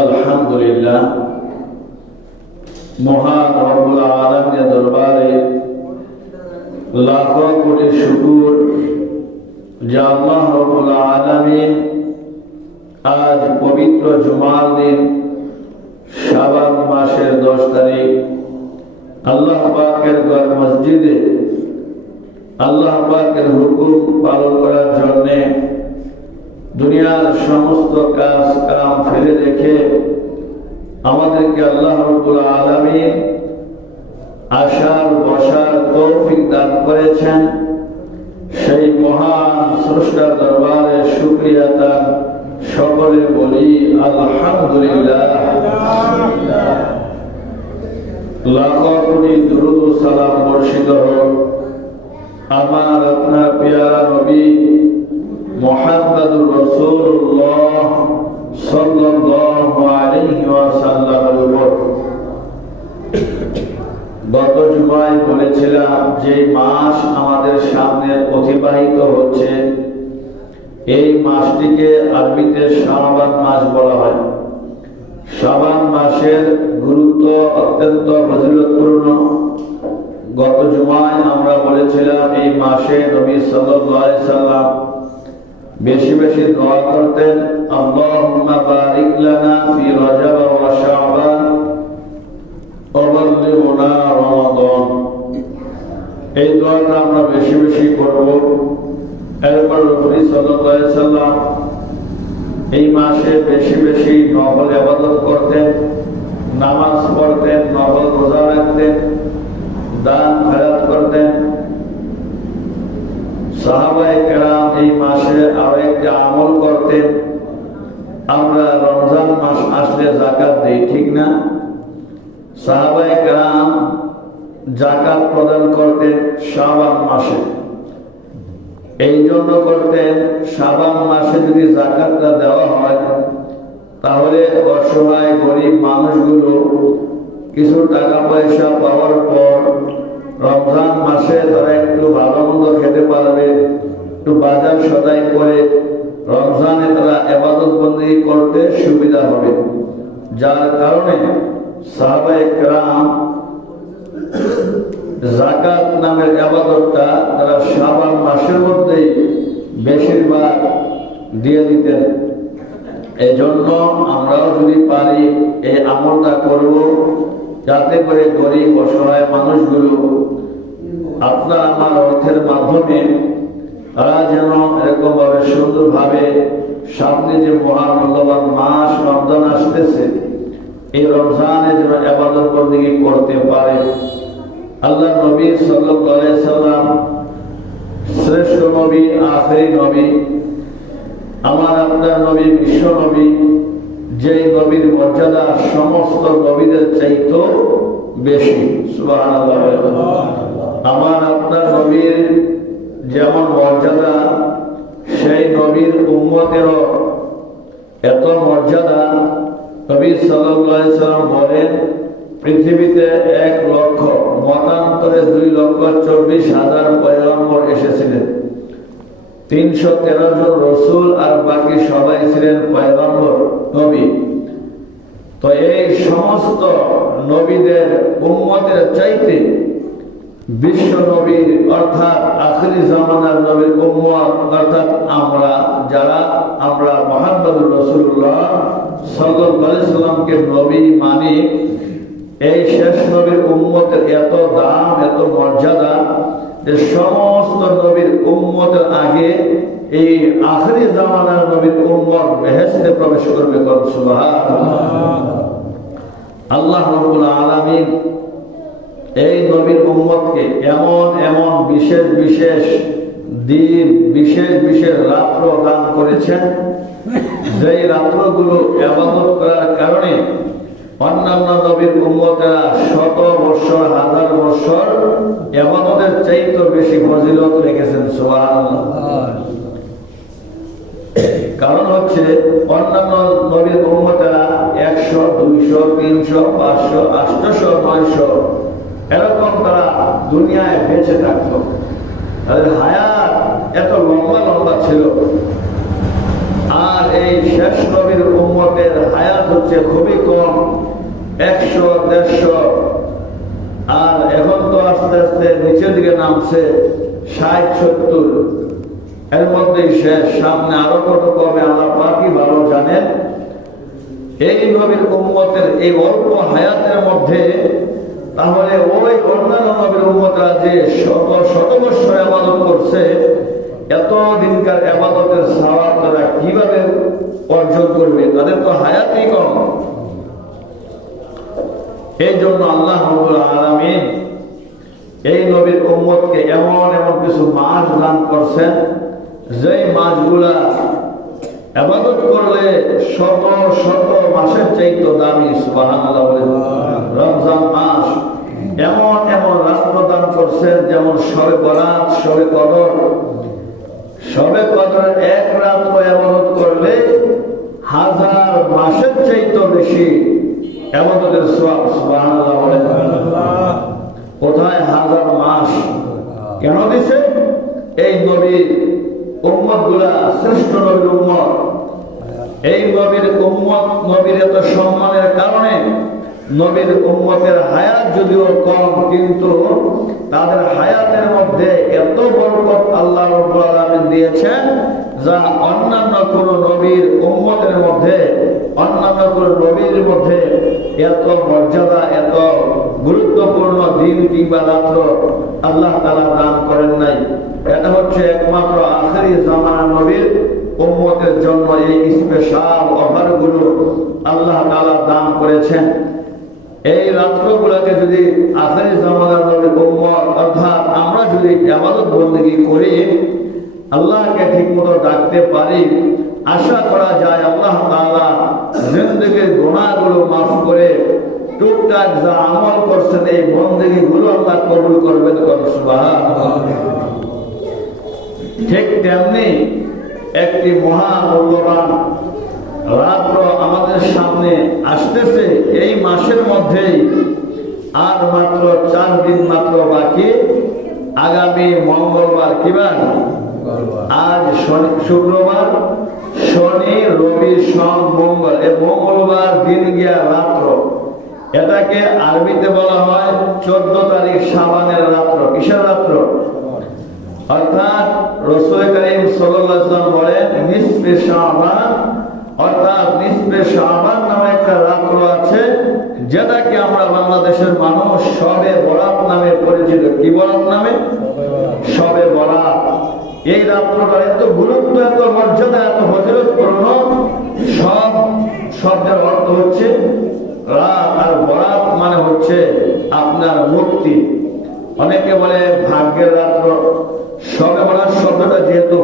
আলহামদুলিল্লাহ, মহান রব্বুল আলামিনের দরবারে লাখো কোটি শুকর যে আল্লাহ রব্বুল আলামিন আজ পবিত্র জুমার দিন শাবান মাসের 10 তারিখ আল্লাহ পাকের ঘর মসজিদে আল্লাহ পাকের হুকুম পালন করার জন্য দুনিয়ার সমস্ত কাজ কাম ফেলে রেখে আমাদেরকে আল্লাহ রাব্বুল আলামিন আসার বসার তৌফিক দান করেছেন। সেই মহান স্রষ্টার দরবারে শুকরিয়া তার সকলে বলি আলহামদুলিল্লাহ। লাখো কোটি দুরূদ ও সালাম বর্ষিত হোক আমার আপনার প্যারা নবী মুহাম্মদুর রাসূলুল্লাহ সাল্লাল্লাহু আলাইহি ওয়াসাল্লামের উপর। গত জুমায় বলেছিলাম যে মাস আমাদের সামনে অতিবাহিত হচ্ছে এই মাসটিকে আরবিতে শাবান মাস বলা হয়। শাবান মাসের গুরুত্ব অত্যন্ত ফজিলতপূর্ণ। গত জুমায় আমরা বলেছিলাম এই মাসে নবী সাল্লাল্লাহু আলাইহি সাল্লাম বেশি বেশি দোয়া করতেন, আল্লাহুম্মা বারিক লানা ফি রজব ওয়া শাবান ওয়া বাল্লিগনা রমাদান। এই দোয়াটা আমরা বেশি বেশি করব। এরপর নবী সাল্লাল্লাহু আলাইহি সাল্লাম এই মাসে বেশি বেশি নফল ইবাদত করতেন, নামাজ পড়তেন, নফল রোজা রাখতেন, দান খয়রাত করতেন। সাহাবায়ে কেরাম এই মাসে আরো একটা আমল করতেন। আমরা রমজান মাস আসলে যাকাত দেই, ঠিক না? সাহাবায়ে কেরাম যাকাত প্রদান করতেন শাবান মাসে। এই জন্য করতেন, শাবান মাসে যদি যাকাতটা দেওয়া হয় তাহলে অসহায় গরিব মানুষগুলো কিছু টাকা পয়সা পাওয়ার পর রমজান মাসে তারা একটু ভালো মন্দ খেতে পারবে, একটু বাজার সদাই করে রমজানে তারা ইবাদত বন্দেগী করতে সুবিধা হবে। যার কারণে সাহাবায়ে কেরাম যাকাত নামের ইবাদতটা তারা শাবান মাসের মধ্যেই বেশিরভাগ দিয়ে দিতেন। এজন্য আমরাও যদি পারি এই আমলটা করব, যাতে করে গরিব অসহায় মানুষগুলো আপনার আমার অর্থের মাধ্যমে তারা যেন এরকম ভাবে সুন্দরভাবে সামনে যে মহামূল্যবান মাস রমজান আসতেছে এই রমজানে যেন ইবাদত বন্দেগী করতে পারে। আল্লাহ নবী সাল্লাল্লাহু আলাইহি সাল্লাম শ্রেষ্ঠ নবী, আখেরি নবী, আমার আপনার নবী বিশ্ব নবী, যেই নবীর মর্যাদা সমস্ত নবীদের চাইতো বেশি। সুবহানাল্লাহ। আমার আপনার নবীর যেমন মর্যাদা, সেই নবীর উম্মতেরও এত মর্যাদা। নবী সাল্লাল্লাহু আলাইহি সাল্লাম বলেন, পৃথিবীতে 1 লক্ষ মতান্তরে 2,40,000 পয়গম্বর এসেছিলেন। 313 জন রসুল আর বাকি সবাই ছিলেন পয়গম্বর নবী। তো এই সমস্ত নবীদের উম্মতের চাইতে বিশ্ব নবী অর্থাৎ আখিরি জামানার নবীর উম্মত অর্থাৎ আমরা মুহাম্মদুর রাসূলুল্লাহ সাল্লাল্লাহু আলাইহি সাল্লামকে নবী মানি, এই শেষ নবীর উম্মতের এত দাম, এত মর্যাদা যে সমস্ত নবীর উম্মতের আগে এই আখিরি জামানার নবীর উম্মত বেহেশতে প্রবেশ করবে। সুবহানাল্লাহ। আল্লাহ রাব্বুল আলামিন এই নবীর উম্মতকে এমন এমন বিশেষ বিশেষ দিন, বিশেষ বিশেষ রাত্র দান করেছেন, যেই রাত্রগুলো ইবাদত করার কারণে অন্যান্য নবীর উম্মতেরা শত বছর, হাজার বছর ইবাদতের চাইতে বেশি ফজিলত রেখেছেন। সুবহানাল্লাহ। কারণ হচ্ছে অন্যান্য নবীর উম্মতেরা 100, 200, 300, 500, 800, 900 এরকম তারা দুনিয়ায় বেঁচে থাকত। তাদের হায়াত এত লম্বা লম্বা ছিল। আর এই শেষ নবীর উম্মতের হায়াত হচ্ছে খুবই কম, 100, 150। আর এখন তো আস্তে আস্তে নিচের দিকে নামছে, 60, 70 এর মধ্যেই শেষ। সামনে আরো কত কমে আল্লাহ পাকই ভালো জানেন। এই নবীর উম্মতের এই অল্প হায়াতের মধ্যে তাহলে ওই অন্যান্য নবীর উম্মতরা যে শত শত বছর ইবাদত করছে, এত দিনকার ইবাদতের সওয়াব তারা কিভাবে অর্জন করবে? তাদের তো হায়াতই কম। এই জন্য আল্লাহ রাব্বুল আলামিন এই নবীর উম্মতকে এমন এমন কিছু মাস দান করছেন, যেই মাসগুলা ইবাদত করলে শত শত মাসের চাইতে দামি। সুবহানাল্লাহ। রমজান মাস এমন এমন রাত প্রদান করছেন, যেমন শবে বরাত, শবে কদর। শবে কদরের এক রাত ইবাদত করলে 1000 মাসের চাইতে বেশি ইবাদতের সওয়াব। সুবহানাল্লাহ। কোথায় 1000 মাস? কেন দিছে? এই নবীর উম্মত গুলা শ্রেষ্ঠ নবীর উম্মত। এই নবীর উম্মত, নবীর এত সম্মানের কারণে নবীর উম্মতের হায়াত যদিও কম, কিন্তু তাদের হায়াতের মধ্যে এত বরকত আল্লাহ রাব্বুল আলামিন দিয়েছেন, যা অন্যান্য কোন নবীর উম্মতের মধ্যে, অন্যান্য কোন নবীর মধ্যে এত মর্যাদা, এত গুরুত্বপূর্ণ দিন কিংবা রাত্র আল্লাহ তাআলা দান করেন নাই। এটা হচ্ছে একমাত্র আখিরি জামানার নবীর উম্মতের জন্য এই স্পেশাল অফারগুলো আল্লাহ তাআলা দান করেছেন। এই রাত্রগুলোকে যদি আখিরি জামানার নবীর উম্মত অর্থাৎ আমরা যদি ইবাদত বন্দেগী করি, আল্লাহকে ঠিকমতো ডাকতে পারি, আশা করা যায় আল্লাহ তাআলা জিন্দেগীর গুনাহগুলো মাফ করে টুকটাক যা আমল করছেন এই বন্দেগীগুলো আল্লাহ কবুল করবেন। সুবহানাল্লাহ। ঠিক তেমনি একটি মহামূল্যবান রাত্র আমাদের সামনে আসতেছে। এই মাসের মধ্যেই আর মাত্র 4 দিন মাত্র বাকি। আগামী মঙ্গলবার, কি বার? আজ শুক্রবার, শনি, রবি, সোম, মঙ্গল। এই মঙ্গলবার দিন গিয়া রাত্র, এটাকে আরবিতে বলা হয় 14 তারিখ শাবানের রাত্র। কিসের রাত্র? অর্থাৎ রাসূল করিম সাল্লাল্লাহু আলাইহি ওয়াসাল্লাম বলেন নিসফে শাবান, অর্থাৎ নিসফে শাবান নামে একটা রাত্র আছে, যেটাকে আমরা বাংলাদেশের মানুষ শবে বরাত নামে পরিচিত। কি বরাত নামে? শবে বরাত। এই রাত্রটা এত গুরুত্ব, এত মর্যাদা, এত ফজিলতপূর্ণ। সব শব্দের অর্থ হচ্ছে রাত, আর বরাত মানে হচ্ছে আপনার মুক্তি। অনেকে বলে ভাগ্যের রাত্র। শবে বরাত শব্দটা যেহেতু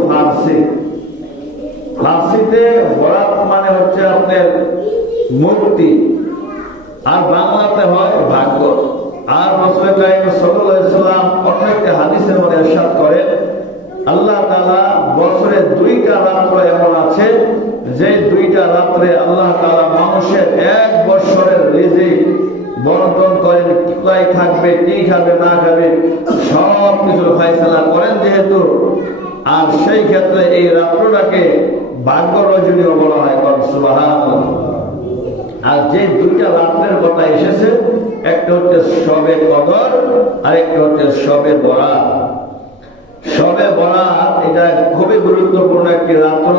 ফার্সিতে বরাত মানে হচ্ছে আপনার মুক্তি, আর বাংলাতে হয় ভাগ্য। আর রাসূল করিম সাল্লাল্লাহু আলাইহি ওয়াসাল্লাম অনেক হাদিসের মধ্যে ইরশাদ করেন, আল্লাহ তাআলা বছরে 2টা রাত্র এমন আছে, যে 2টা রাত্রে আল্লাহ তাআলা মানুষের 1 বছরের রিজিক বন্টন করেন। কোথায় থাকবে, কি খাবে না খাবে, সব কিছু ফয়সালা করেন। যেহেতু আর সেই ক্ষেত্রে এই রাত্রটাকে ভাগ্য রজনীও বলা হয়। সুবহানাল্লাহ। আর যে দুইটা রাত্রের কথা এসেছে, একটা হচ্ছে শবে কদর আর একটা হচ্ছে শবে বরাত। শবে বরাত এটা খুবই গুরুত্বপূর্ণ একটি রাত্র।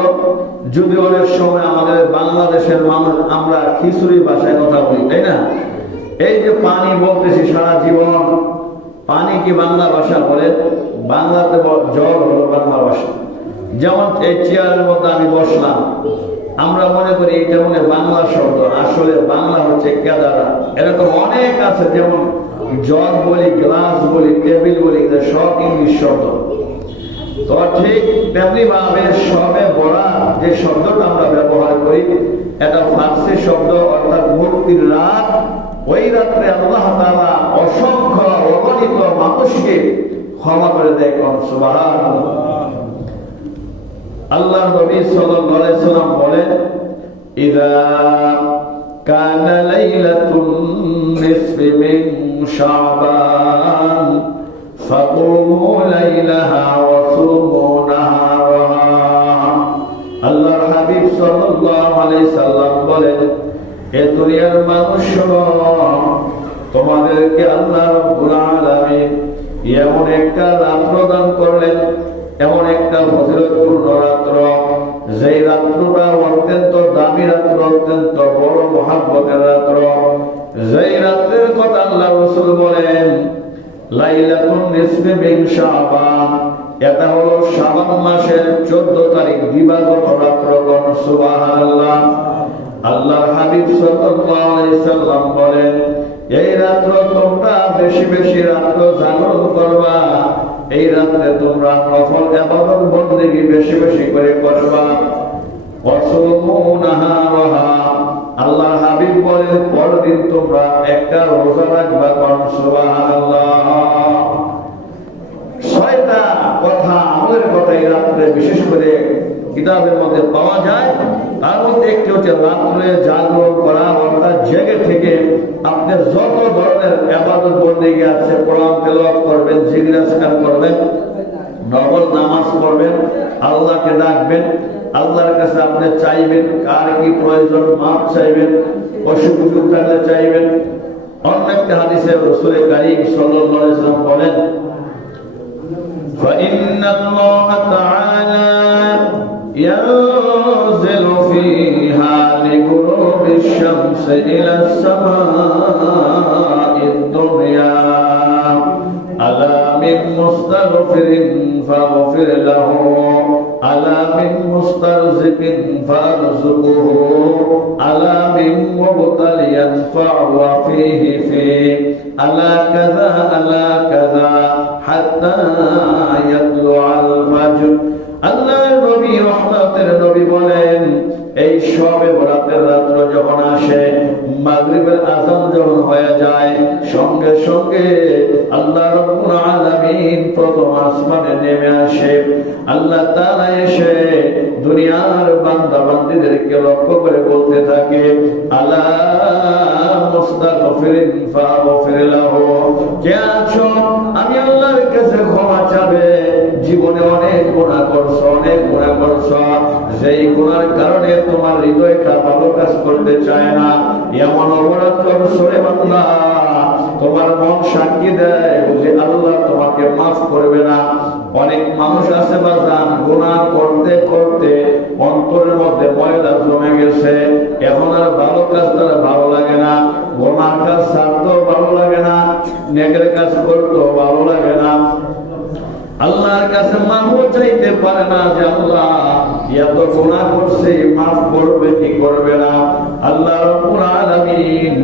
যদি অনেক সময় আমাদের বাংলাদেশের মানুষ আমরা খিচুড়ি ভাষায় কথা বলি, তাই না? এই যে পানি বলতেছি সারা জীবন, পানি কি বাংলা ভাষা বলে? বাংলাতে জল হলো বাংলা ভাষা। যেমন এই চেয়ারের মধ্যে আমি বসলাম, আমরা মনে করি এটা মনে বাংলা শব্দ, আসলে বাংলা হচ্ছে কেদারা। এরকম অনেক আছে, যেমন জগ বলি, গ্লাস বলি, টেবিল বলি, এটা সব ইংলিশ শব্দ। তো ঠিক তেমনি ভাবে শবে বরাত যে শব্দটা আমরা ব্যবহার করি, এটা ফার্সি শব্দ, অর্থাৎ মুক্তির রাত। ওই রাত্রে আল্লাহ তাআলা অসংখ্য অগণিত মানুষকে ক্ষমা করে দেয়। সুবহানাল্লাহ। আল্লাহ নবী সাল্লাল্লাহু আলাইহি সাল্লাম বলেন, ইযা কানা লাইলাতুন নিসফি মিন শাবান ফাকুমু লাইলাহা ওয়া সুমু নাহারাহা। আল্লাহর হাবিব সাল্লাল্লাহু আলাইহি সাল্লাম বলেন, হে দুনিয়ার মানুষগণ, তোমাদেরকে আল্লাহ রাব্বুল আলামিন এমন একটা রাত্র দান করলেন, এমন একটা ফজিলতপূর্ণ রাত্র, যেই রাত্রটা অত্যন্ত দামি রাত্র, অত্যন্ত বড় মহাব্বতের রাত্র। যেই রাত্রের কথা আল্লাহ রাসূল বলেন লাইলাতুন নিসফি মিন শাবান, এটা হলো শাবান মাসের 14 তারিখ দিবাগত রাত্র। সুবহানাল্লাহ। আল্লাহর হাবিব সাল্লাল্লাহু আলাইহি সাল্লাম বলেন, এই রাত্র তোমরা বেশি বেশি রাত্র জাগরণ করবা, এই রাত্রে তোমরা নফল ইবাদত বندگی বেশি বেশি করে করবা। ওয়াসুমু নাহারাহা, আল্লাহর হাবিব বলেন পরদিন তোমরা একটা রোজা রাখবা। সুবহানাল্লাহ। 6টা কথা, আমাদের কথা এই রাত্রে বিশেষ করে কিতাবের মধ্যে পাওয়া যায়। তার মধ্যে একটি হচ্ছে রাত্রে জাগরণ করা, অর্থাৎ জেগে থেকে আপনি যত ধরনের ইবাদত বندگی আছে, কোরআন তেলাওয়াত করবেন, জিকির আজকার করবেন, নফল নামাজ পড়বেন, আল্লাহকে ডাকবেন, আল্লাহর কাছে আপনি চাইবেন কার কি প্রয়োজন, মাপ চাইবেন, অসুখ বিসুখ থাকলে চাইবেন। অন্য একটা হাদিসে রাসূল কারীম সাল্লাল্লাহু আলাইহি ওয়াসাল্লাম বলেন, فإن الله تعالى ينزل فيها لغروب الشمس إلى السماء الدنيا ألا من مستغفر فاغفر له ألا من مسترزق فارزقه ألا من مبتلي فاعوفيه فيه ألا كذا ألا كذا حتى يطلع الفجر। আল্লাহর নবী রহমতের নবী বলেন, এই শবে বরাতের রাত্র যখন আসে, মাগরিবের আযান যখন হয়ে যায়, সঙ্গে সঙ্গে আল্লাহ রাব্বুল আলামিন প্রথম আসমানে নেমে আসে। আল্লাহ তাআলা এসে দুনিয়ার বান্দা বান্দীদেরকে লক্ষ্য করে বলতে থাকে, আলা মুস্তাগফিরিন ফাগফির লাহু, কে আছো আমি আল্লাহর কাছে ক্ষমা চাবে। জীবনে অনেক গুনাহ করছো, অনেক গুনাহ করছো, যেই গুনার কারণে তোমার হৃদয়টা ভালো কাজ করতে চায় না, এমন অপরাধ করছো রে বান্দা, তোমার মন সাক্ষী দেয় যে আল্লাহ তোমাকে মাফ করবে না। অনেক মানুষ আছে বাজান, গুনাহ করতে করতে অন্তরের মধ্যে ময়লা জমে গেছে, এখন আর ভালো কাজ তারা ভালো লাগে না, গুনাহ কাজ ছাড়তেও ভালো লাগে না, নেকের কাজ করতেও ভালো লাগে না, আল্লাহর কাছে মাফও চাইতে পারে না যে আল্লাহ এত গুনাহ করছে, মাফ করবে কি করবে না। আল্লাহ রাব্বুল আলামিন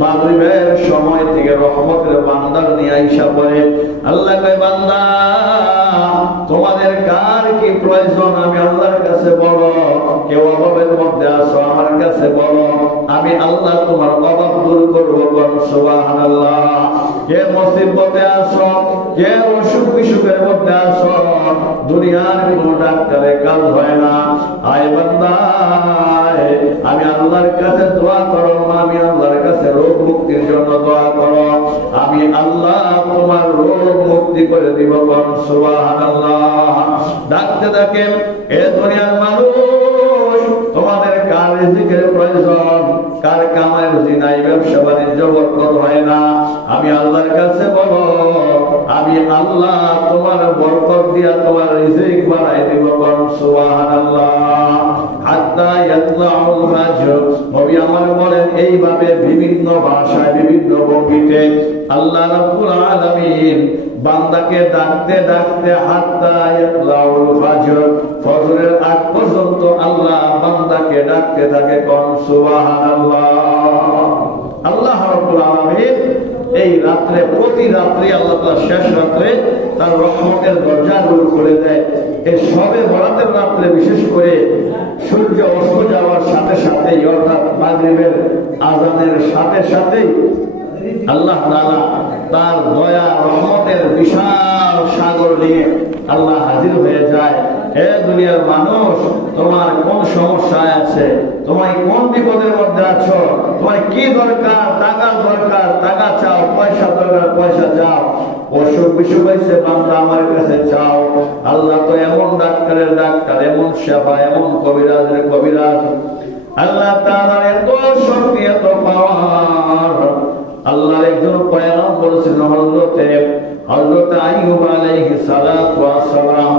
মাগরিবের সময় থেকে রহমতের বান্দার নিয়ে আইসা পড়ে, আল্লাহ কয় বান্দা তোমাদের কার কি প্রয়োজন আমি আল্লাহর কাছে বলো, কেউ অভাবের মধ্যে আছো আমার কাছে বলো, আমি আল্লাহ তোমার অভাব দূর করবো। সুবহানাল্লাহ। কে মুসিবতে আছো, কে অসুখ বিসুখের মধ্যে আছো, দুনিয়ার কোনো ডাক্তারের কাজ হয় না, আয় বান্দা আমি আল্লাহর কাছে দোয়া করো, আমি আল্লাহর কাছে রোগ মুক্তির জন্য দোয়া করো, আমি আল্লাহ তোমার রোগ মুক্তি করে দিব। সুবহানাল্লাহ। ডাকতে থাকেন, এ দুনিয়ার মানুষ, তোমাদের কার রিজিকের প্রয়োজন, কার কামাই রুজি নাই, ব্যবসা বাণিজ্য বরকত হয় না, আমি আল্লাহর কাছে বলো, আমি আল্লাহ তোমার বরকত দিয়া তোমার রিজিক বাড়াই দিব। সুবহানাল্লাহ। হাত্তা ইয়াতলাউল ফাজর, নবী আমার বলেন এইভাবে বিভিন্ন ভাষায় বিভিন্ন ভঙ্গিতে আল্লাহ রাব্বুল আলামিন বান্দাকে ডাকতে ডাকতে হাত্তা ইয়াতলাউল ফাজর, ফজরের আগ পর্যন্ত আল্লাহ বান্দাকে ডাকতে থাকে। সুবহানাল্লাহ। আল্লাহ রাব্বুল আলামিন এই রাত্রে, প্রতি রাত্রে আল্লাহ তাআলা শেষ রাত্রে তার রহমতের দরজাগুলো খুলে দেয়। এই সবে বরাতের রাত্রে বিশেষ করে সূর্য অস্ত যাওয়ার সাথে সাথেই, অর্থাৎ মাগরিবের আযানের সাথে সাথেই আল্লাহ তাআলা তার দয়া রহমতের বিশাল সাগর নিয়ে আল্লাহ হাজির হয়ে যায়। হে দুনিয়ার মানুষ, তোমার কোন সমস্যায় আছে, তোমার কোন বিপদের মধ্যে আছো, তোমার কি দরকার, টাকার দরকার টাকা চাও, পয়সা দরকার পয়সা চাও, অসুখ বিসুখ হয়েছে বান্দা আমার কাছে চাও। আল্লাহ তো এমন ডাক্তারের ডাক্তার, এমন সেবা, এমন কবিরাজের কবিরাজ। আল্লাহ তাআলার এত শক্তি, এত পাওয়ার। আল্লাহর একজন পয়গম্বর ছিলেন হযরত আইয়ুব আলাইহিস সালাতু ওয়াস সালাম।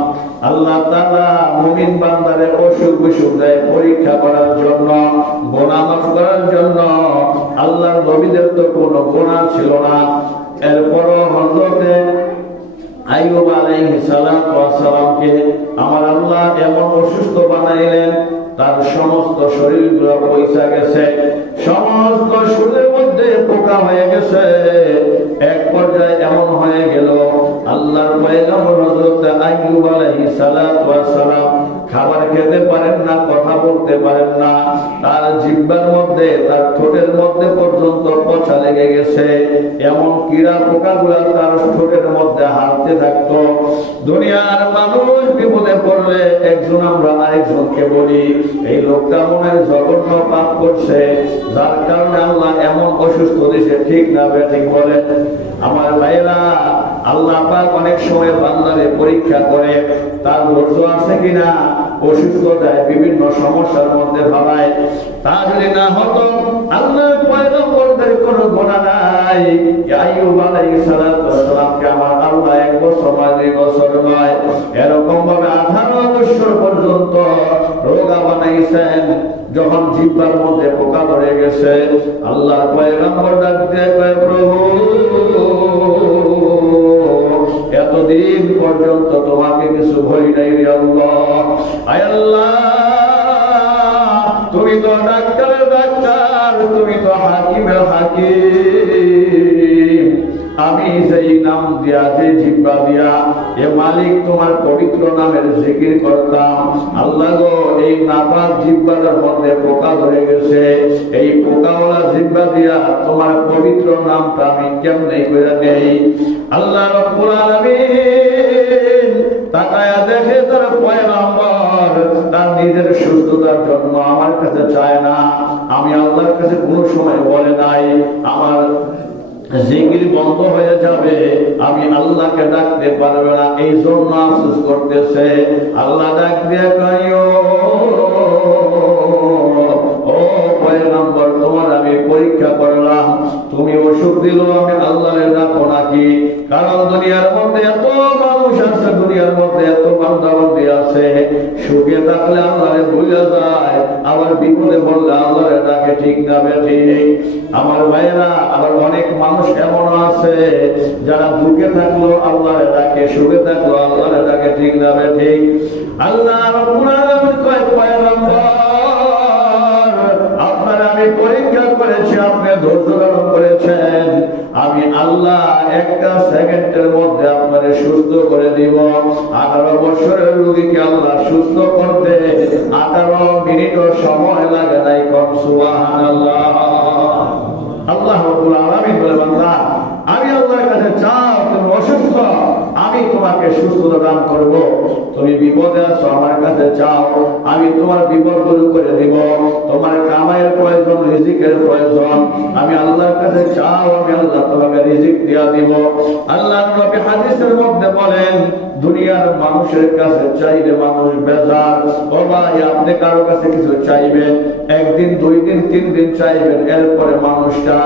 আল্লাহ তাআলা মুমিন বান্দারে অসুখ বিসুখ দেয় পরীক্ষা করার জন্য, গুনাহ মাফ করার জন্য। আল্লাহর নবীদের তো কোনো গুনাহ ছিল না, এরপরও হযরত আইয়ুব আলাইহিস সালাতু ওয়াস সালামকে আমার আল্লাহ এমন অসুস্থ বানাইলেন, তার সমস্ত শরীরগুলো পয়সা গেছে, সমস্ত শরীরের মধ্যে পোকা হয়ে গেছে। এক পর্যায়ে এমন হয়ে গেল, আল্লাহর পয়গম্বর হযরত আইয়ুব আলাইহিস সালাতু ওয়াস সালাম খাবার খেতে পারেন না, কথা বলতে পারেন না, তার জিহ্বার মধ্যে, তার ঠোঁটের মধ্যে পর্যন্ত পচা লেগে গেছে। এমন কীড়া পোকাগুলো তার ঠোঁটের মধ্যে হাঁটতে থাকতো। দুনিয়ার মানুষ বিপদে পড়লে একজন আমরা আরেকজনকে বলি, এই লোকটা মনে হয় জঘন্য পাপ করছে, যার কারণে আল্লাহ এমন অসুস্থ দিয়েছে। ঠিক না ঠিক বলে আমার ভাইরা? আল্লাহ পাক অনেক সময় বান্দারে পরীক্ষা করে, তার ধৈর্য আছে কিনা, অসুস্থ দেয়, বিভিন্ন সমস্যার মধ্যে ফেলায়। তা যদি না হতো, আল্লাহর পয়গম্বরদের কোনো গুনাহ নাই। আইয়ুব আলাইহিস সালাতু ওয়াস সালামকে আমার আল্লাহ 1 বছর নয়, 2 বছর নয়, এরকম ভাবে 18 বছর পর্যন্ত রোগা বানাইছেন। যখন জিহ্বার মধ্যে পোকা ধরে গেছে, আল্লাহর পয়গম্বর ডাক দিয়ে কয়, প্রভু এতদিন পর্যন্ত তোমাকে কিছু ভয় নাই রে আল্লাহ। আয় আল্লাহ, তুমি তো ডাক্তারের ডাক্তার, তুমি তো হাকিমের হাকিম। আমি যেই নাম দিয়া, যে জিহ্বা দিয়া এ মালিক তোমার পবিত্র নামের জিকির করতাম, আল্লাহ গো এই নাপাক জিহ্বার মধ্যে পোকা ধরে গেছে, এই পোকাওয়ালা জিহ্বা দিয়া তোমার পবিত্র নামটা আমি কেমনে কইরা নেই? আল্লাহ রাব্বুল আলামিন তাকায়া দেখে তার পয়গম্বর তার নিজের সুস্থতার জন্য আমার কাছে চায় না। আমি আল্লাহর কাছে কোনো সময় বলে নাই আমার জিকির বন্ধ হয়ে যাবে, আমি আল্লাহকে ডাকতে পারবে না, এই জন্য আফসোস করতেছে। আল্লাহ ডাক দিয়ে কয়, ও পয়গম্বর, তোমার আমি পরীক্ষা করলাম, তুমি অসুখ দিল, আমি আল্লাহরে ডাকো নাকি? কারণ দুনিয়ার মধ্যে এত মানুষ আছে, দুনিয়ার মধ্যে এত বান্দাবান্দি আছে, সুখে থাকলে আল্লাহরে ভুলে যায়, আবার বিপদে পড়লে আল্লাহরে ডাকে। ঠিক না বেঠিক আমার ভাইয়েরা? আবার অনেক মানুষ এমন আছে যারা দুঃখে থাকলো আল্লাহরে ডাকে, সুখে থাকলো আল্লাহরে ডাকে। ঠিক না বেঠিক? আল্লাহ রাব্বুল আলামিন কয়, পয়গম্বর আপনারা আমি পরীক্ষা করেছি, আপনি ধৈর্য ধারণ করেছেন, আমি আল্লাহ একটা সেকেন্ডের মধ্যে আপনাদের সুস্থ করে দিব। 18 বছরের রোগীকে আল্লাহ সুস্থ করতে 18 মিনিটও সময় লাগে নাই। সুবহানাল্লাহ। আল্লাহ রাব্বুল আলামিন বলে, বান্দা আমি আল্লাহর কাছে চাও, তুমি অসুস্থ, আমি তোমাকে সুস্থতা দান করব। তুমি বিপদে আছো, আমার কাছে চাও, আমি তোমার বিপদ দূর করে দিব। তোমার কামাইয়ের প্রয়োজন, রিজিকের প্রয়োজন, আমি আল্লাহর কাছে চাও, আমি আল্লাহ তোমাকে রিজিক দিয়া দিব। আল্লাহর নবী হাদিসের মধ্যে বলেন, দুনিয়ার মানুষের কাছে চাইলে মানুষ বেজার। ও ভাই, আপনি কারো কাছে কিছু চাইবেন, একদিন, 2 দিন, 3 দিন চাইবেন, এরপরে মানুষটা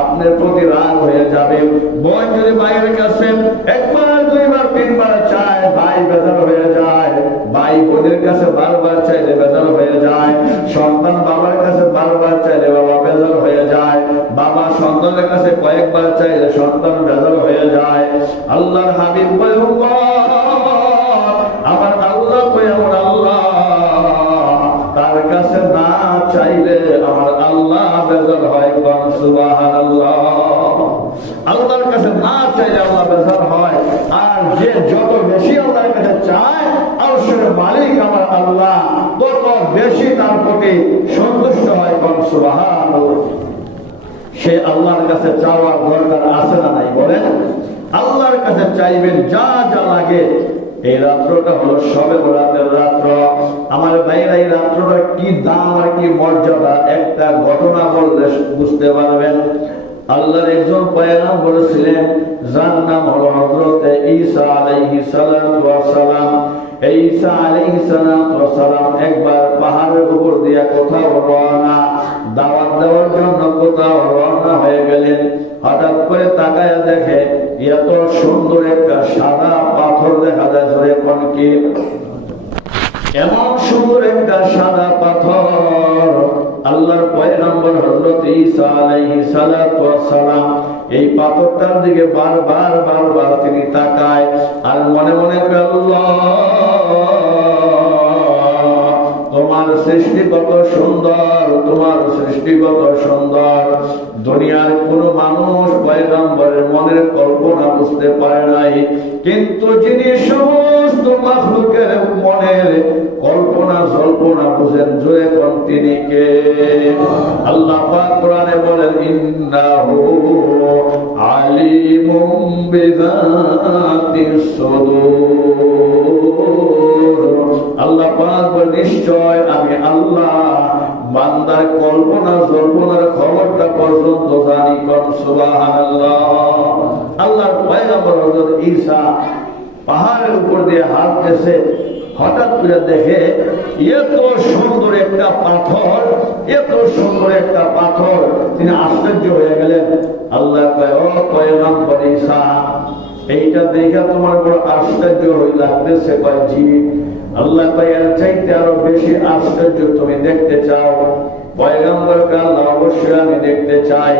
আপনার প্রতি রাগ হয়ে যাবে। বোন যদি ভাইয়ের কাছে 1 বার, 2 বার, 3 বার চায়, ভাই বেজার হয়ে যায়। ভাই বোনের কাছে বারবার চাইলে বেজার হয়ে যায়। সন্তান বাবার কাছে বারবার চাইলে বাবা বেজার হয়ে যায়। বাবা সন্তানের কাছে কয়েকবার চাইলে সন্তান বেজার হয়ে যায়। আল্লাহর হাবিব বলে, আমার আল্লাহ কই, আমার আল্লাহ তার কাছে না চাইলে আমার আল্লাহ বেজার হয়। কোন সুবহানাল্লাহ। আল্লাহর কাছে না চাইলে আল্লাহ বেজার হয়। আর যে যত বেশি আল্লাহর কাছে চায়, আরশের মালিক আমার আল্লাহ তত বেশি তার প্রতি সন্তুষ্ট হয়। কোন সুবহানাল্লাহ। সে আল্লাহর কাছে চাওয়ার দরকার আছে না নাই বলেন? আল্লাহর কাছে চাইবেন যা যা লাগে। এই রাত্রটা হলো শবে বরাতের রাত্র। আমার ভাইরা, এই রাত্রটা কি দাম আর কি মর্যাদা, একটা ঘটনা বললে বুঝতে পারবেন। আল্লাহর একজন পয়গম্বর বলেছিলেন, যার নাম হলো হযরত ঈসা আলাইহিস সালাতু ওয়াস সালাম। ঈসা আলাইহিস সালাতু ওয়াস সালাম একবার পাহাড়ের উপর দিয়ে কোথাও রওনা, দাওয়াত দেওয়ার জন্য কোথাও রওনা হয়ে গেলেন। হঠাৎ করে তাকায় দেখে এত সুন্দর একটা সাদা পাথর দেখা যায়। ধরে কোন কি এমন সুন্দর একটা সাদা পাথর। আল্লাহর পয়গম্বর হযরত ঈসা আলাইহিস সালাতু ওয়াস সালাম এই পাথরটার দিকে বারবার বারবার তিনি তাকায় আর মনে মনে করে, আল্লাহ তোমার সৃষ্টি কত সুন্দর, তোমার সৃষ্টি কত সুন্দর। দুনিয়ার কোন মানুষ পয়গম্বরের মনের কল্পনা বুঝতে পারে নাই, কিন্তু যিনি সমস্ত মাখলুকের মনের কল্পনা জল্পনা বুঝেন, জোরে কোন তিনি কে? আল্লাহ পাক কোরআনে বলেন, ইন্নাহু আলিমুম বিযাতিস সুদূর। আল্লাহ পাক বলেন, নিশ্চয় আমি আল্লাহ বান্দার কল্পনা জল্পনার খবরটা পর্যন্ত জানি। কোন সুবহানাল্লাহ। আল্লাহর পয়গম্বর হযরত ঈসা পাহাড়ের উপর দিয়ে হাঁটতেছে, হঠাৎ করে দেখে এত সুন্দর একটা পাথর, এত সুন্দর একটা পাথর। তিনি আশ্চর্য হয়ে গেলেন। আল্লাহ কয়, ও পয়গম্বর ঈসা, এইটা দেখে তোমার বড় আশ্চর্য হয়ে লাগতেছে? কয়, জি। আল্লাহ কয়, এর চাইতে আরো বেশি আশ্চর্য তুমি দেখতে চাও? পয়গম্বর কয়, আল্লাহ অবশ্যই আমি দেখতে চাই।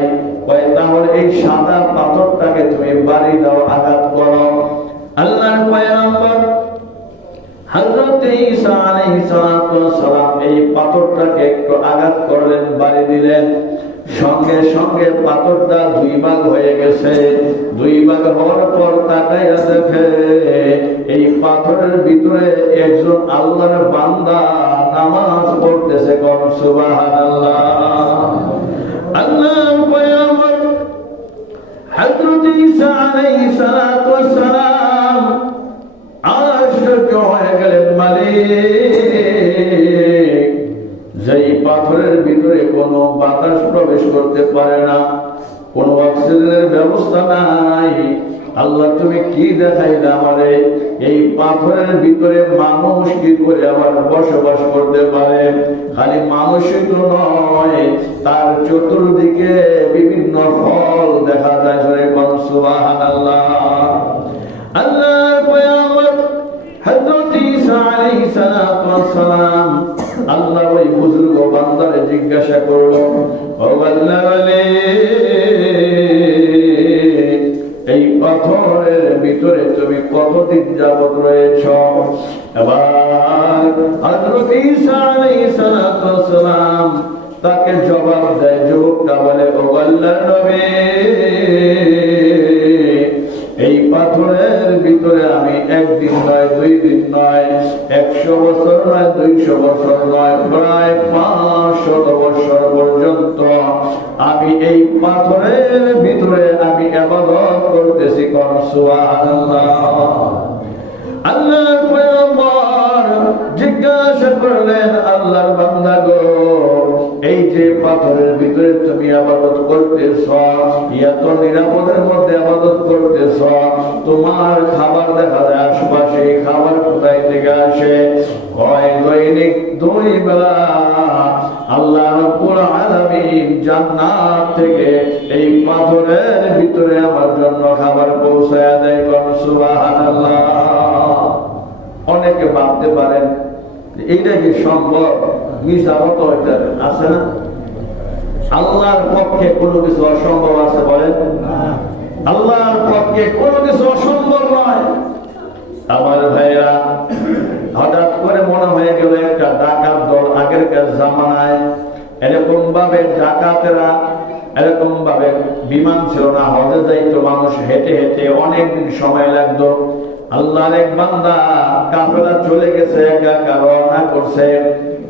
কয়, তাহলে এই সাদা পাথরটাকে তুমি বাড়ি দাও, আঘাত করো। আল্লাহর পয়গম্বর হযরত ঈসা আলাইহিস সালাম এই পাথরটাকে একটু আঘাত করলেন, বাড়ি দিলেন। সঙ্গে সঙ্গে পাথরটা 2 ভাগ হয়ে গেছে। 2 ভাগ হওয়ার পর তাকাইয়া দেখে এই পাথরের ভিতরে একজন আল্লাহর বান্দা নামাজ পড়তেছে। কোন সুবহানাল্লাহ। আল্লাহর পয়গম্বর হযরত ঈসা আলাইহিস সালাম আশ্চর্য হয়ে গেলেন, মালিক, যেই পাথরের ভিতরে কোনো বাতাস প্রবেশ করতে পারে না, কোনো অক্সিজেনের ব্যবস্থা নাই, আল্লাহ তুমি কি দেখাইলে আমারে? এই পাথরের ভিতরে মানুষ কি করে আবার বসবাস করতে পারে? খালি মানুষই তো নয়, তার চতুর্দিকে বিভিন্ন ফল দেখা যায়। সুবহানাল্লাহ। আল্লাহর পয়গম্বর হযরত ঈসা আলাইহিস সালাম আল্লাহ ওই বুজুর্গ বান্দারে জিজ্ঞাসা করলো, ও আল্লাহর ওলি, এই পাথরের ভিতরে তুমি কতদিন যাবত রয়েছ? এবার হযরত ঈসা আলাইহিস সালাম তাকে জবাব দেয়। যুবকটা বলে, ও আল্লাহর নবী, এই পাথরের ভিতরে আমি 1 দিন নয়, 2 দিন নয়, 100 বছর নয়, 200 বছর নয়, প্রায় 500 বছর পর্যন্ত আমি এই পাথরের ভিতরে আমি ইবাদত করতেছি। কোন সুবহানাল্লাহ। আল্লাহর পয়গম্বর জিজ্ঞাসা করলেন, আল্লাহর বান্দা গো, এই যে পাথরের ভিতরে তুমি ইবাদত করতেছ, এত নিরাপদের মধ্যে ইবাদত করতেছ, তোমার খাবার দেখা যায় আশপাশে, খাবার কোথায় থেকে আসে? দৈনিক 2 বেলা আল্লাহ রাব্বুল আলামিন জান্নাত থেকে এই পাথরের ভিতরে আমার জন্য খাবার পৌঁছায় দেয়। সুবহানাল্লাহ। অনেকে ভাবতে পারেন এইটা কি সম্ভব? মিশা মত আছে না? আল্লাহর পক্ষে কোনো কিছু অসম্ভব আছে বলেন? আল্লাহর পক্ষে কোনো কিছু অসম্ভব নয়। আমার ভাইরা, হঠাৎ করে মনে হয়ে গেল একটা ডাকাত দল, আগেরকার জামানায় এরকম ভাবে ডাকাতেরা, এরকম ভাবে বিমান ছিল না, হজে যাইতো মানুষ হেঁটে হেঁটে, অনেকদিন সময় লাগতো। আল্লাহর এক বান্দা কাফেলা চলে গেছে, একা একা রওনা করছে।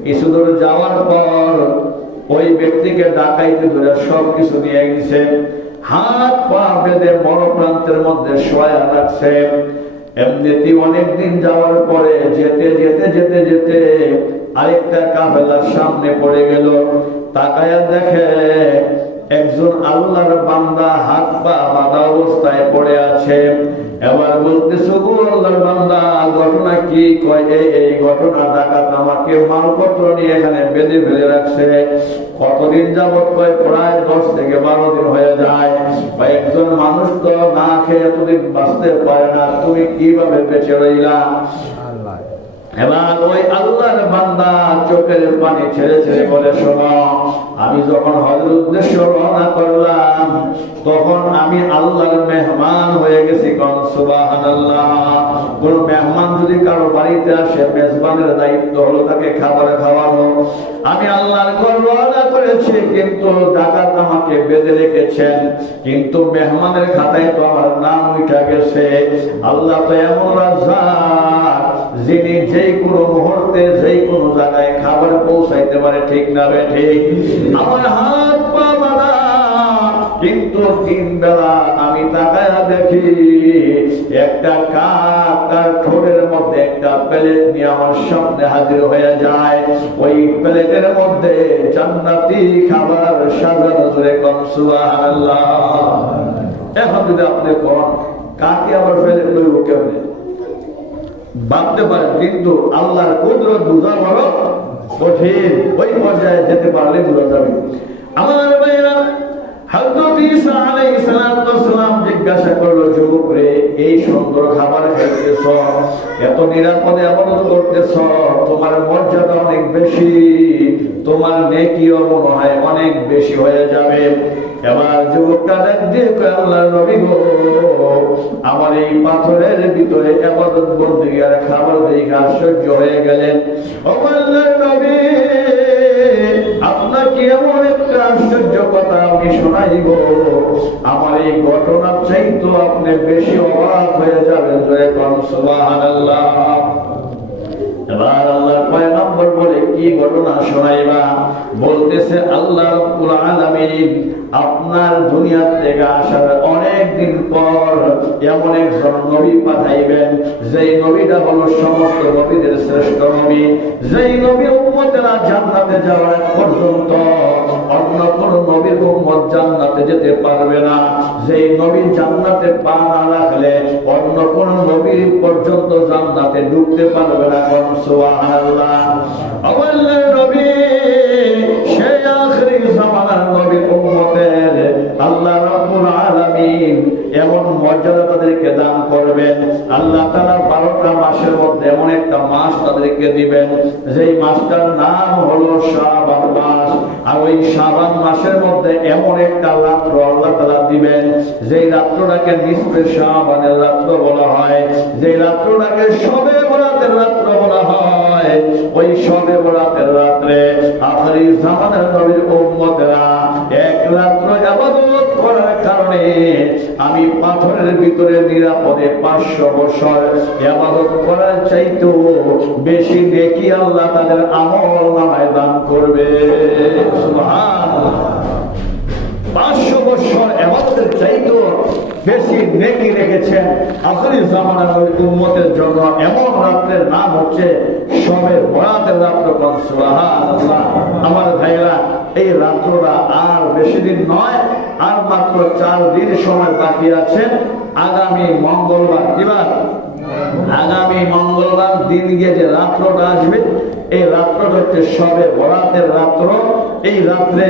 কিছু দূর যাওয়ার পর ওই ব্যক্তিকে ডাকাইতে ধরে সবকিছু নিয়ে গেছে, হাত পা বেঁধে মরপ্রান্তের মধ্যে শোয়া রাখছে। এমনিতে অনেকদিন যাওয়ার পরে যেতে যেতে যেতে যেতে আরেকটা কাফেলার সামনে পড়ে গেল। তাকায়া দেখে একজন আল্লাহর বান্দা হাত পা বাঁধা অবস্থায় পড়ে আছে। এবার বলতেছে, গো আল্লাহর বান্দা, ঘটনা কি? কয় এই ঘটনা, ডাকাত আমাকে মালপত্র নিয়ে এখানে বেঁধে ফেলে রাখছে। কতদিন যাবত? কয় প্রায় 10 থেকে 12 দিন হয়ে যায়। একজন মানুষ তো না খেয়ে এতদিন বাঁচতে পারে না, তুমি কিভাবে বেঁচে রইলা? এবার ওই আল্লাহর বান্দা চোখের পানি ছেড়ে ছেড়ে বলে, শোনো, আমি যখন হজের উদ্দেশ্য রওনা করলাম তখন আমি আল্লাহর মেহমান হয়ে গেছি। কোন সুবহানাল্লাহ। কোন মেহমান যদি কারো বাড়িতে আসে, মেজবানের দায়িত্ব হলো তাকে খাবার খাওয়ানো। আমি আল্লাহর ঘর রওনা করেছি, কিন্তু ডাকাত আমাকে বেঁধে রেখেছেন, কিন্তু মেহমানের খাতায় তো আমার নাম উঠে গেছে। আল্লাহ তো এমন রাজ্জাক, যিনি যেই কোনো মুহূর্তে যেই কোনো জায়গায় খাবার পৌঁছাইতে পারে, ঠিক না বে ঠিক? আমার হাত পা বাঁধা, কিন্তু 3 বেলা আমি তাকায়া দেখি একটা কাক তার ঠোঁটের মধ্যে একটা প্লেট নিয়ে আমার সামনে হাজির হয়ে যায়। ওই প্লেটের মধ্যে জান্নাতি খাবার সাজানো। জোরে কোন সুবহানাল্লাহ। এখন যদি আপনি কোন কাকে আবার ফেলে করবো কেমনে ভাবতে পারেন, কিন্তু আল্লাহর কুদরত বোঝা বড় কঠিন। ওই পর্যায়ে যেতে পারলে বোঝা যাবে। আমার ভাইরা, হযরত ঈসা আলাইহিস সালাম জিজ্ঞাসা করলো, যুবক রে, এই সুন্দর খাবার খাইতেছ, এত নিরাপদে ইবাদত করতেছ, তোমার মর্যাদা অনেক বেশি, তোমার নেকিও মনে হয় অনেক বেশি হয়ে যাবে। এবার যুবকটা ডাক দিয়ে কয়, আল্লাহর নবী গো, আমার এই পাথরের ভিতরে ইবাদত বন্দেগী আর খাবার দেখে আশ্চর্য হয়ে গেলেন। ও আল্লাহর নবী, আপনাকে এমন একটা আশ্চর্য কথা আমি শোনাইব, আমার এই ঘটনার চাইতো আপনি বেশি অবাক হয়ে যাবেন। জয় কোন সুবহানাল্লাহ। এবার আল্লাহর পয়গম্বর বলে, কি ঘটনা শোনাইবা? বলতেছে, আল্লাহ রাব্বুল আলামিন আপনার দুনিয়া থেকে আসার অনেক দিন পর এমন একজন নবী পাঠাইবেন, যেই নবীটা হলো সমস্ত নবীদের শ্রেষ্ঠ নবী, যেই নবীর উম্মতেরা জান্নাতে যাওয়ার পর্যন্ত অন্য কোন নবীর উম্মত জান্নাতে যেতে পারবে না। যেই নবী জান্নাতে পা না রাখলে অন্য কোন নবী পর্যন্ত জান্নাতে ঢুকতে পারবে না। কোন সুবহানাল্লাহ। আল্লাহর নবী সেই আখিরি জামানার নবীর উম্মতের আল্লাহ রাব্বুল আলামিন এমন মর্যাদা তাদেরকে দান করবেন। আল্লাহ তাআলা 12টা মাসের মধ্যে এমন একটা মাস তাদেরকে দিবেন, যেই মাসটার নাম হলো শাবান মাস। আর ওই শাবান মাসের মধ্যে এমন একটা রাত্র আল্লাহ তাআলা দিবেন, যেই রাত্রটাকে নিসফে শাবানের রাত্র বলা হয়, যেই রাত্রটাকে শবে বরাতের রাত্র বলা হয়। ওই শবে বরাতের রাত্রে আখিরি জামানার নবীর উম্মতেরা এক রাত্র ইবাদত করার কারণে আমি পাথরের ভিতরে নিরাপদে 500 বছর ইবাদত করার চাইতেও বেশি নেকি আল্লাহ তাদের আমল নামায় দান করবে। সুবহানাল্লাহ। 500 বছর ইবাদতের চাইতেও বেশি নেকি রেখেছেন আখিরি জামানার উম্মতের জন্য। এমন রাত্রের নাম হচ্ছে শবে বরাতের রাত্র। সুবহানাল্লাহ। আমার ভাইরা, এই রাত্রটা আর বেশি দিন নয়, আর মাত্র 4 দিন সময় বাকি আছে। আগামী মঙ্গলবার, কিবার আগামী মঙ্গলবার দিন গিয়ে যে রাত্রটা আসবে, এই রাত্রটা হচ্ছে শবে বরাতের রাত্র। এই রাত্রে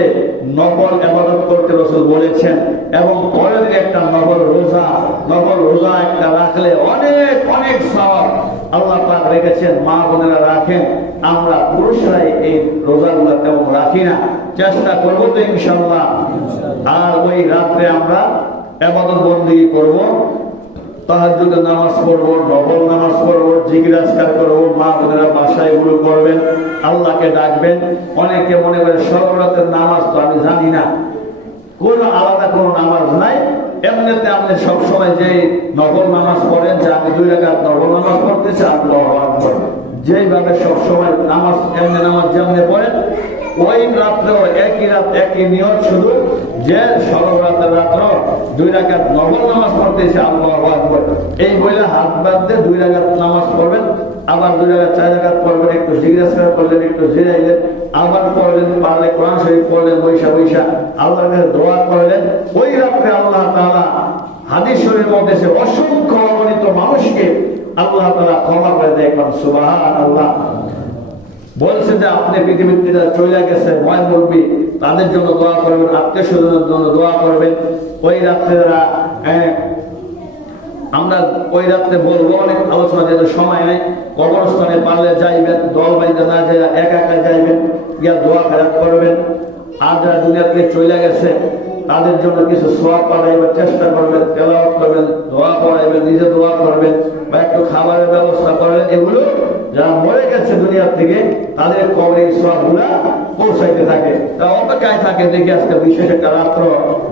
নফল ইবাদত করতে রাসূল বলেছেন, এবং পরের দিন একটা নফল রোজা একটা রাখলে অনেক অনেক সওয়াব আল্লাহ পাক রেখেছেন। মা বোনেরা রাখেন, আমরা পুরুষরাই এই রোজাগুলো তেমন রাখি না, চেষ্টা করবো তো ইনশাআল্লাহ। আর ওই রাত্রে আমরা ইবাদত বন্দেগী করব, তাহাজ্জুদের নামাজ পড়বো, নফল নামাজ পড়বো, জিকির আজকার করবো। মা বোনেরা বাসায় এগুলো করবেন, আল্লাহকে ডাকবেন। অনেকে মনে করে সর্বরাতের নামাজ তো আমি জানি না, কোনো আলাদা কোনো নামাজ নাই। এমনিতে আপনি সবসময় যে নফল নামাজ পড়েন, যে আমি 2 রাকাত নফল নামাজ পড়তেছি, আল্লাহু আকবার, যেইভাবে সবসময় নামাজ এমনি নামাজ যেমনি পড়েন, ওই রাত্রেও একই রাত একই নিয়ত, শুধু যে সর্বরাতের রাত্র 2 রাকাত নফল নামাজ পড়তেছে, আল্লাহু আকবার, এই বলে হাত বাদ দিয়ে 2 রাকাত নামাজ পড়বেন। আবার 2 রাকাত 4 রাকাত পড়বেন, একটু জিজ্ঞাসা করলেন, একটু জিরাইলেন, আবার পড়লেন, পারলে কোরআন শরীফ পড়লেন, বৈশা আল্লাহর কাছে দোয়া করলেন। ওই রাত্রে আল্লাহ তাআলা হাদিস শরীফের মধ্যে সে অসংখ্য অগণিত মানুষকে আল্লাহ তাআলা ক্ষমা করে দেয়। সুবহানাল্লাহ। বলছে যে আপনি পৃথিবীতে যারা চলে গেছে ভয় বলবি, তাদের জন্য দোয়া করবেন, আত্মীয় স্বজনের জন্য দোয়া করবেন। ওই রাত্রে আমরা ওই রাত্রে বলবো, অনেক আলোচনা যেতে সময় নেই। কবরস্থানে পারলে যাইবেন, দল বাইতে না যায় একা একা যাইবেন, গিয়া দোয়া ফেরাত করবেন। আর যারা দুনিয়াতে চলে গেছে তাদের জন্য কিছু সওয়াব পাঠাইবার চেষ্টা করবেন, তেলাওয়াত করবেন, দোয়া পড়াইবেন, নিজে দোয়া করবেন, বা একটু খাবারের ব্যবস্থা করবেন। এগুলো যারা মরে গেছে দুনিয়ার থেকে, তাদের কবরের সওয়াবগুলা পৌঁছাইতে থাকে, তা অপেক্ষায় থাকে। দেখি আজকে বিশেষ একটা রাত্র,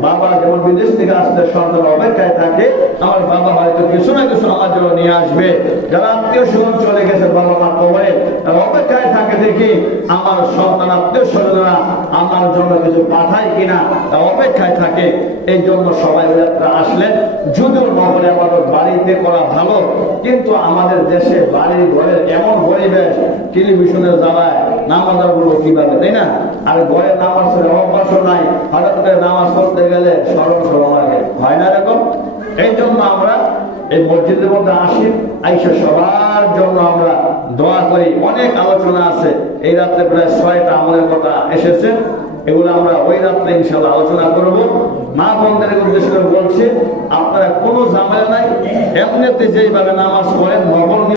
বাবা যেমন বিদেশ থেকে আসতে সন্তান অপেক্ষায় থাকে, আমার বাবা হয়তো কিছু না কিছু আমার জন্য নিয়ে আসবে। যারা আত্মীয় স্বজন চলে গেছে বাবা মা কবরে, তারা অপেক্ষায় থাকে, দেখি আমার সন্তান আত্মীয় স্বজনরা আমার জন্য কিছু পাঠায় কিনা, তা অপেক্ষায় থাকে। এই জন্য সবাই যাত্রা আসলেন। যদিও নফল ইবাদত বাড়িতে করা ভালো, কিন্তু আমাদের দেশে বাড়ির ঘরের এমন পরিবেশ, টেলিভিশনের জ্বালায় নামাজ পড়বো কিভাবে, তাই না? আর ঘরে নামাজ পড়ে অভ্যাসও নাই, হঠাৎ করে নামাজ পড়তে গেলে স্মরণ লাগে, হয় না এরকম? এই জন্য আমরা এই মসজিদের মধ্যে আসি, আইসা সবার জন্য আমরা দোয়া করি। অনেক আলোচনা আছে, এই রাত্রে প্রায় 6টা আমলের কথা এসেছে, এগুলো আমরা ওই রাত্রে ইনশাআল্লাহ আলোচনা করব। মা বোনদের উদ্দেশ্যে বলছি, আপনারা কোনো ঝামেলা নাই, এমনিতে যেইভাবে নামাজ পড়েন নফল